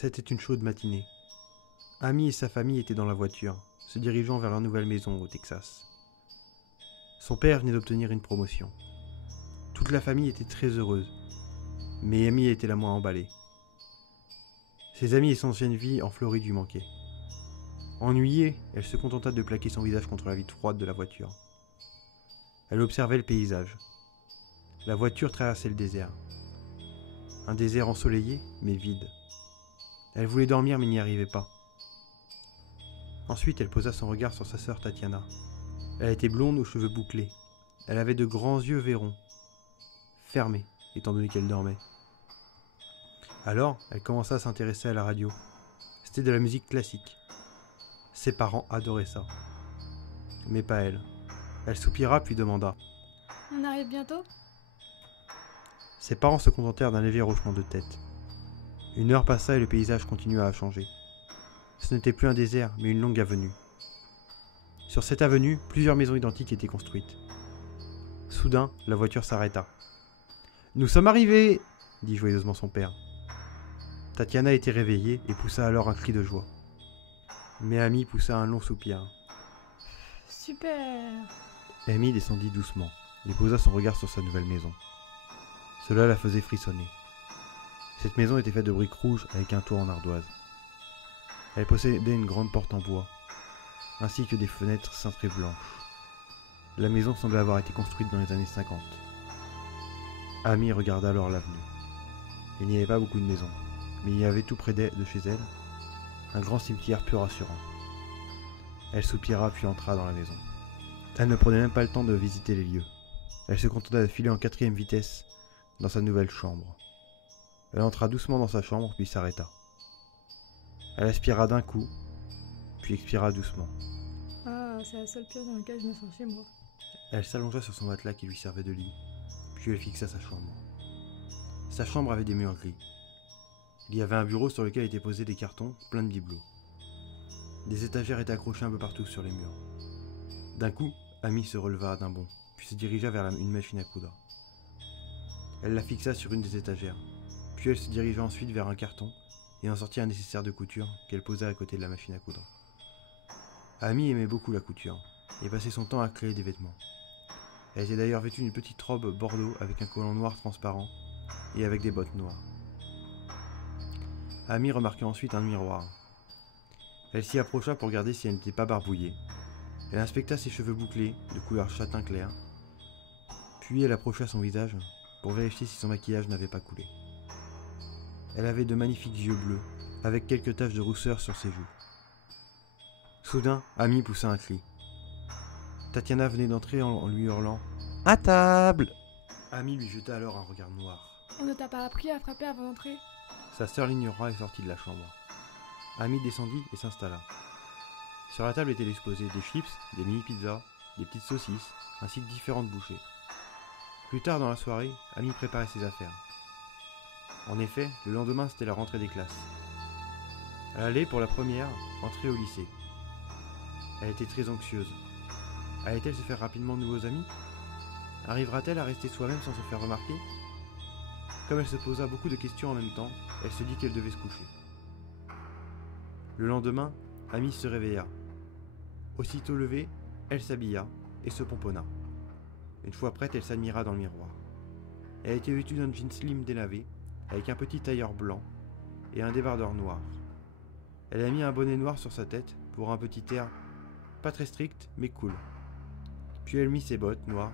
C'était une chaude matinée. Amy et sa famille étaient dans la voiture, se dirigeant vers leur nouvelle maison au Texas. Son père venait d'obtenir une promotion. Toute la famille était très heureuse, mais Amy était la moins emballée. Ses amis et son ancienne vie en Floride lui manquaient. Ennuyée, elle se contenta de plaquer son visage contre la vitre froide de la voiture. Elle observait le paysage. La voiture traversait le désert. Un désert ensoleillé, mais vide. Elle voulait dormir mais n'y arrivait pas. Ensuite, elle posa son regard sur sa sœur Tatiana. Elle était blonde aux cheveux bouclés. Elle avait de grands yeux verrons, fermés, étant donné qu'elle dormait. Alors, elle commença à s'intéresser à la radio. C'était de la musique classique. Ses parents adoraient ça. Mais pas elle. Elle soupira puis demanda. On arrive bientôt? Ses parents se contentèrent d'un léger hochement de tête. Une heure passa et le paysage continua à changer. Ce n'était plus un désert, mais une longue avenue. Sur cette avenue, plusieurs maisons identiques étaient construites. Soudain, la voiture s'arrêta. « Nous sommes arrivés !» dit joyeusement son père. Tatiana était réveillée et poussa alors un cri de joie. Mais Amy poussa un long soupir. Super! Amy descendit doucement et posa son regard sur sa nouvelle maison. Cela la faisait frissonner. Cette maison était faite de briques rouges avec un toit en ardoise. Elle possédait une grande porte en bois, ainsi que des fenêtres cintrées blanches. La maison semblait avoir été construite dans les années 50. Amy regarda alors l'avenue. Il n'y avait pas beaucoup de maisons, mais il y avait tout près de chez elle un grand cimetière peu rassurant. Elle soupira puis entra dans la maison. Elle ne prenait même pas le temps de visiter les lieux. Elle se contenta de filer en 4e vitesse dans sa nouvelle chambre. Elle entra doucement dans sa chambre puis s'arrêta. Elle aspira d'un coup, puis expira doucement. Ah, c'est la seule pièce dans laquelle je me sens chez moi. Elle s'allongea sur son matelas qui lui servait de lit, puis elle fixa sa chambre. Sa chambre avait des murs gris. Il y avait un bureau sur lequel étaient posés des cartons pleins de bibelots. Des étagères étaient accrochées un peu partout sur les murs. D'un coup, Amy se releva d'un bond, puis se dirigea vers une machine à coudre. Elle la fixa sur une des étagères, puis elle se dirigea ensuite vers un carton et en sortit un nécessaire de couture qu'elle posa à côté de la machine à coudre. Amy aimait beaucoup la couture et passait son temps à créer des vêtements. Elle était d'ailleurs vêtue d'une petite robe bordeaux avec un collant noir transparent et avec des bottes noires. Amy remarqua ensuite un miroir. Elle s'y approcha pour regarder si elle n'était pas barbouillée. Elle inspecta ses cheveux bouclés de couleur châtain clair, puis elle approcha son visage pour vérifier si son maquillage n'avait pas coulé. Elle avait de magnifiques yeux bleus, avec quelques taches de rousseur sur ses joues. Soudain, Amy poussa un cri. Tatiana venait d'entrer en lui hurlant « À table !» Amy lui jeta alors un regard noir. On ne t'a pas appris à frapper avant d'entrer? Sa sœur l'ignora et sortit de la chambre. Amy descendit et s'installa. Sur la table étaient disposés des chips, des mini-pizzas, des petites saucisses, ainsi que différentes bouchées. Plus tard dans la soirée, Amy préparait ses affaires. En effet, le lendemain c'était la rentrée des classes. Elle allait pour la première entrer au lycée. Elle était très anxieuse. Allait-elle se faire rapidement de nouveaux amis? Arrivera-t-elle à rester soi-même sans se faire remarquer? Comme elle se posa beaucoup de questions en même temps, elle se dit qu'elle devait se coucher. Le lendemain, Amy se réveilla. Aussitôt levée, elle s'habilla et se pomponna. Une fois prête, elle s'admira dans le miroir. Elle était vêtue d'un jean slim délavé, avec un petit tailleur blanc et un débardeur noir. Elle a mis un bonnet noir sur sa tête pour un petit air pas très strict mais cool. Puis elle mit ses bottes noires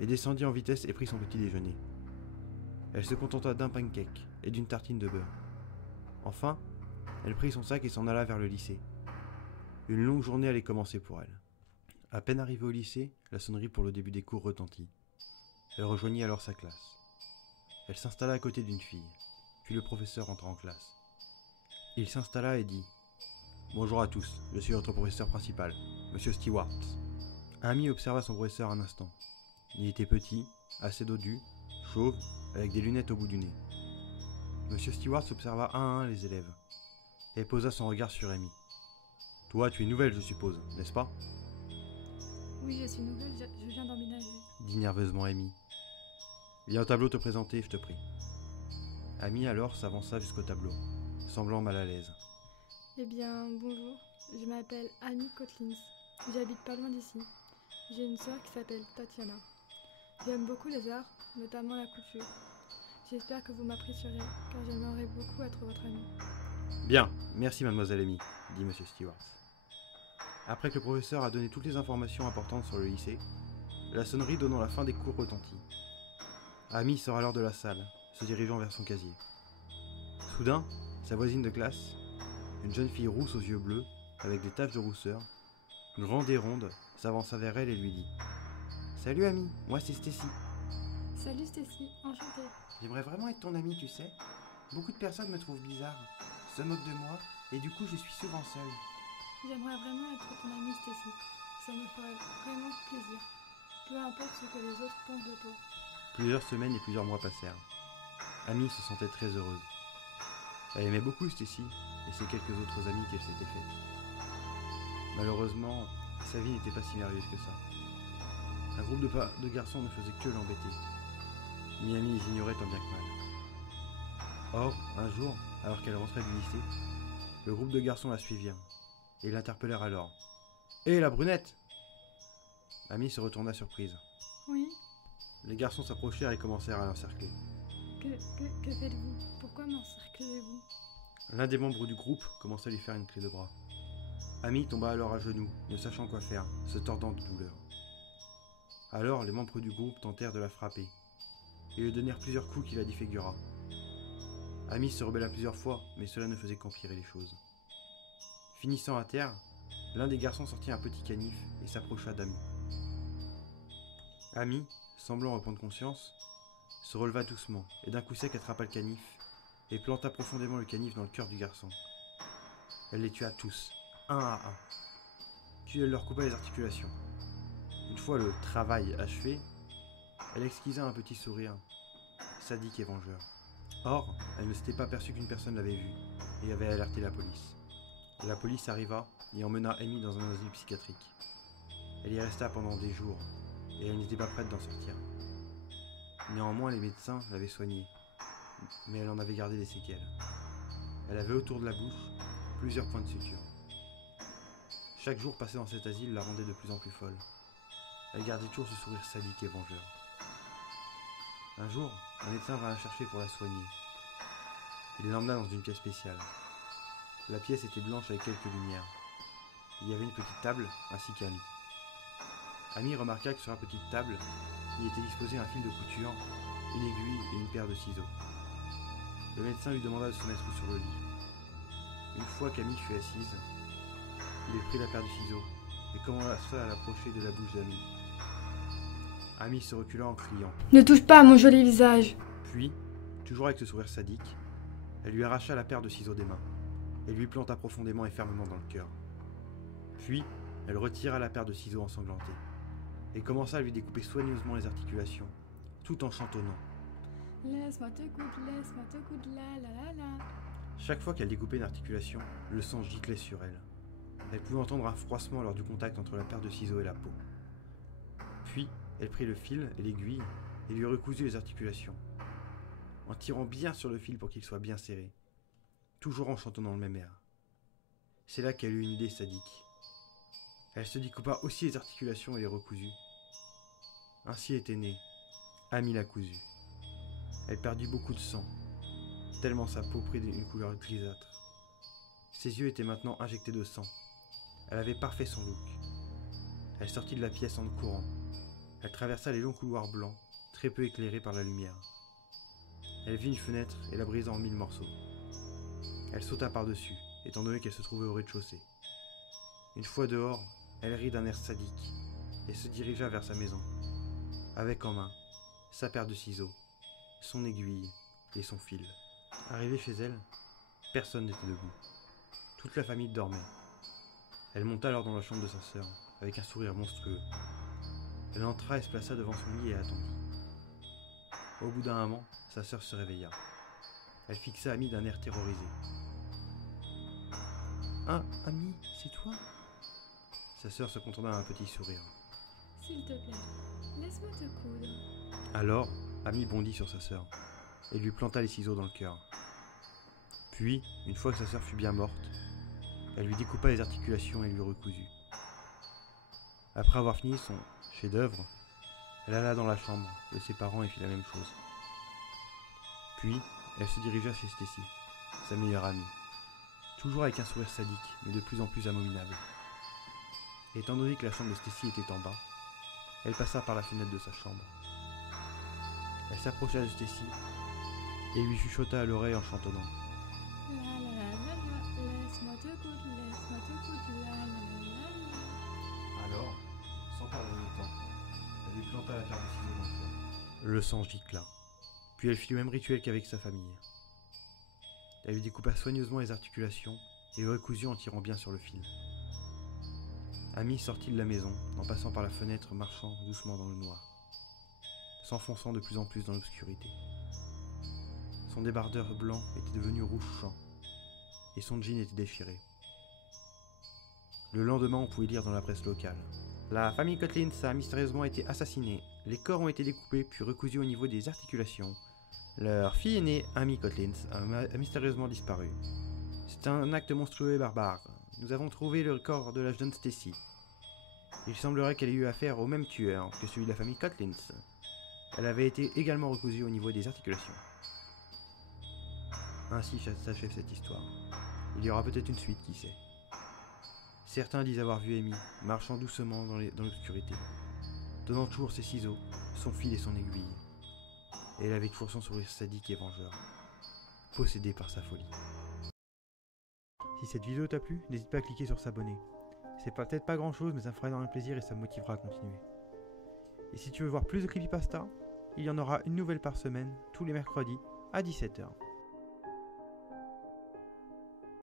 et descendit en vitesse et prit son petit déjeuner. Elle se contenta d'un pancake et d'une tartine de beurre. Enfin, elle prit son sac et s'en alla vers le lycée. Une longue journée allait commencer pour elle. À peine arrivée au lycée, la sonnerie pour le début des cours retentit. Elle rejoignit alors sa classe. Elle s'installa à côté d'une fille, puis le professeur entra en classe. Il s'installa et dit « Bonjour à tous, je suis votre professeur principal, Monsieur Stewart. » Amy observa son professeur un instant. Il était petit, assez dodu, chauve, avec des lunettes au bout du nez. Monsieur Stewart observa un à un les élèves et posa son regard sur Amy. « Toi, tu es nouvelle, je suppose, n'est-ce pas ?» Oui, je suis nouvelle, je viens d'emménager. dit nerveusement Amy. « Viens au tableau te présenter, je te prie. » Amy alors s'avança jusqu'au tableau, semblant mal à l'aise. Eh bien, bonjour. Je m'appelle Amy Kotlins. J'habite pas loin d'ici. J'ai une sœur qui s'appelle Tatiana. J'aime beaucoup les arts, notamment la couture. J'espère que vous m'apprécierez, car j'aimerais beaucoup être votre amie. Bien, merci mademoiselle Amy, dit monsieur Stewart. Après que le professeur a donné toutes les informations importantes sur le lycée, la sonnerie donnant la fin des cours retentit. Amy sort alors de la salle, se dirigeant vers son casier. Soudain, sa voisine de classe, une jeune fille rousse aux yeux bleus, avec des taches de rousseur, grande et ronde, s'avança vers elle et lui dit « Salut Amy, moi c'est Stacy. Salut Stacy, enchantée. J'aimerais vraiment être ton amie, tu sais. Beaucoup de personnes me trouvent bizarre, se moquent de moi, et du coup je suis souvent seule. J'aimerais vraiment être ton amie Stacy. Ça me ferait vraiment plaisir. Peu importe ce que les autres pensent de toi. » Plusieurs semaines et plusieurs mois passèrent. Amy se sentait très heureuse. Elle aimait beaucoup Stacy et ses quelques autres amies qu'elle s'était faites. Malheureusement, sa vie n'était pas si merveilleuse que ça. Un groupe de garçons ne faisait que l'embêter. Amy les ignorait tant bien que mal. Or, un jour, alors qu'elle rentrait du lycée, le groupe de garçons la suivirent et l'interpellèrent alors. « Hé, la brunette !» Amy se retourna surprise. Oui, Les garçons s'approchèrent et commencèrent à l'encercler. que faites-vous? Pourquoi m'encerclez-vous? L'un des membres du groupe commença à lui faire une clé de bras. Amy tomba alors à genoux, ne sachant quoi faire, se tordant de douleur. Alors les membres du groupe tentèrent de la frapper et lui donnèrent plusieurs coups qui la défigura. Amy se rebella plusieurs fois, mais cela ne faisait qu'empirer les choses. Finissant à terre, l'un des garçons sortit un petit canif et s'approcha d'Amy. Amy, semblant reprendre conscience, se releva doucement et d'un coup sec attrapa le canif et planta profondément le canif dans le cœur du garçon. Elle les tua tous, un à un, puis elle leur coupa les articulations. Une fois le travail achevé, elle esquissa un petit sourire, sadique et vengeur. Or, elle ne s'était pas aperçue qu'une personne l'avait vue et avait alerté la police. La police arriva et emmena Amy dans un asile psychiatrique. Elle y resta pendant des jours et elle n'était pas prête d'en sortir. Néanmoins, les médecins l'avaient soignée, mais elle en avait gardé des séquelles. Elle avait autour de la bouche plusieurs points de suture. Chaque jour passé dans cet asile la rendait de plus en plus folle. Elle gardait toujours ce sourire sadique et vengeur. Un jour, un médecin vint la chercher pour la soigner. Il l'emmena dans une pièce spéciale. La pièce était blanche avec quelques lumières. Il y avait une petite table ainsi qu'un lit. Amy remarqua que sur la petite table, il était disposé un fil de couture, une aiguille et une paire de ciseaux. Le médecin lui demanda de se mettre sur le lit. Une fois qu'Amy fut assise, il prit la paire de ciseaux et commença à l'approcher de la bouche d'Amy. Amy se recula en criant. Ne touche pas à mon joli visage. Puis, toujours avec ce sourire sadique, elle lui arracha la paire de ciseaux des mains et lui planta profondément et fermement dans le cœur. Puis, elle retira la paire de ciseaux ensanglantée et commença à lui découper soigneusement les articulations, tout en chantonnant. Laisse-moi te coudre, la la la la. Chaque fois qu'elle découpait une articulation, le sang giclait sur elle. Elle pouvait entendre un froissement lors du contact entre la paire de ciseaux et la peau. Puis, elle prit le fil et l'aiguille et lui recousit les articulations, en tirant bien sur le fil pour qu'il soit bien serré, toujours en chantonnant le même air. C'est là qu'elle eut une idée sadique. Elle se découpa aussi les articulations et les recousut. Ainsi était née Amy la cousue. Elle perdit beaucoup de sang, tellement sa peau prit une couleur grisâtre. Ses yeux étaient maintenant injectés de sang. Elle avait parfait son look. Elle sortit de la pièce en courant. Elle traversa les longs couloirs blancs, très peu éclairés par la lumière. Elle vit une fenêtre et la brisa en 1000 morceaux. Elle sauta par-dessus, étant donné qu'elle se trouvait au rez-de-chaussée. Une fois dehors, elle rit d'un air sadique et se dirigea vers sa maison, avec en main sa paire de ciseaux, son aiguille et son fil. Arrivée chez elle, personne n'était debout. Toute la famille dormait. Elle monta alors dans la chambre de sa sœur, avec un sourire monstrueux. Elle entra et se plaça devant son lit et attendit. Au bout d'un moment, sa sœur se réveilla. Elle fixa Amy d'un air terrorisé. « Ah, Amy, c'est toi ?» Sa sœur se contenta d'un petit sourire. S'il te plaît, laisse-moi te coudre. Alors, Amy bondit sur sa sœur et lui planta les ciseaux dans le cœur. Puis, une fois que sa sœur fut bien morte, elle lui découpa les articulations et lui recousut. Après avoir fini son chef-d'œuvre, elle alla dans la chambre de ses parents et fit la même chose. Puis, elle se dirigea chez Stacy, sa meilleure amie, toujours avec un sourire sadique, mais de plus en plus abominable. Étant donné que la chambre de Stacy était en bas, elle passa par la fenêtre de sa chambre. Elle s'approcha de Stacy et lui chuchota à l'oreille en chantonnant. La la la la la, laisse-moi te goûter, la la la la. Alors, sans perdre de temps, elle lui planta la paire de ciseaux dans le cœur. Le sang gicla. Puis elle fit le même rituel qu'avec sa famille. Elle lui découpa soigneusement les articulations et le recousit en tirant bien sur le fil. Amy sortit de la maison en passant par la fenêtre, marchant doucement dans le noir, s'enfonçant de plus en plus dans l'obscurité. Son débardeur blanc était devenu rouge champ et son jean était déchiré. Le lendemain, on pouvait lire dans la presse locale: la famille Kotlins a mystérieusement été assassinée. Les corps ont été découpés puis recousus au niveau des articulations. Leur fille aînée, Amy Kotlins, a mystérieusement disparu. C'est un acte monstrueux et barbare. Nous avons trouvé le corps de la jeune Stacy. Il semblerait qu'elle ait eu affaire au même tueur que celui de la famille Kotlins. Elle avait été également recousue au niveau des articulations. Ainsi s'achève cette histoire. Il y aura peut-être une suite, qui sait. Certains disent avoir vu Amy marchant doucement dans l'obscurité, donnant toujours ses ciseaux, son fil et son aiguille. Et elle avait toujours son sourire sadique et vengeur, possédé par sa folie. Si cette vidéo t'a plu, n'hésite pas à cliquer sur s'abonner. C'est peut-être pas grand chose, mais ça me fera énormément plaisir et ça me motivera à continuer. Et si tu veux voir plus de creepypasta, il y en aura une nouvelle par semaine, tous les mercredis à 17 h.